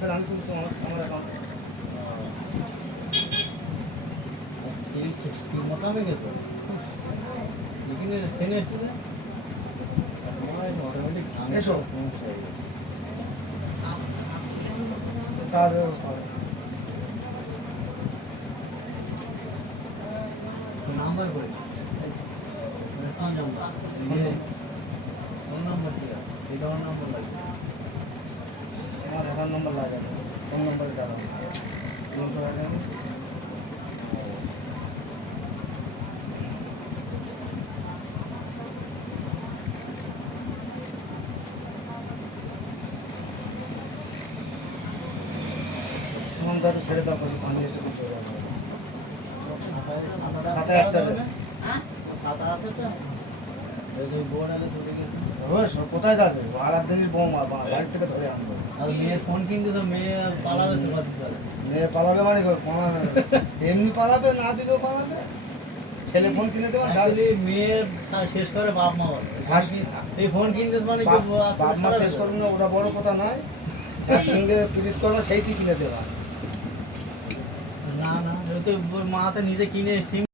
তাহলে আমি তুলছি আমার অ্যাকাউন্ট মোটা হয়ে গেছে এখানে সেনে এসছে যে অটোমেটিক এসো কাজ নাম্বার করে ফোন নাম্বার কি এটা নাম্বার লাগে আমার অ্যাকাউন্ট নম্বর লাগে না ফোন নম্বরে টাকা ফোন তো লাগে ফোনটা তো ছেড়ে দাও পাশে পানি এসে চলে যাবে সাথে একটা সাদা আছে তো এই বোর্ড আলে চলে গেছে কোথায় যাবে আর একদিনই বৌমা বাড়ি থেকে ধরে আনবো আর মেয়ে ফোন কিনতে তো মেয়ে পালাবে তো মেয়ে পালাবে মানে পালাবে এমনি পালাবে না দিলেও পালাবে ছেলে ফোন কিনে দেবেন আসলে মেয়ের শেষ করে বাপ মা বলে এই ফোন কিনতে মানে বাপ মা শেষ করবে না ওটা বড় কথা নয় যার সঙ্গে পীড়িত করবে সেইটি কিনে দেওয়া না না মা তো নিজে কিনে সিম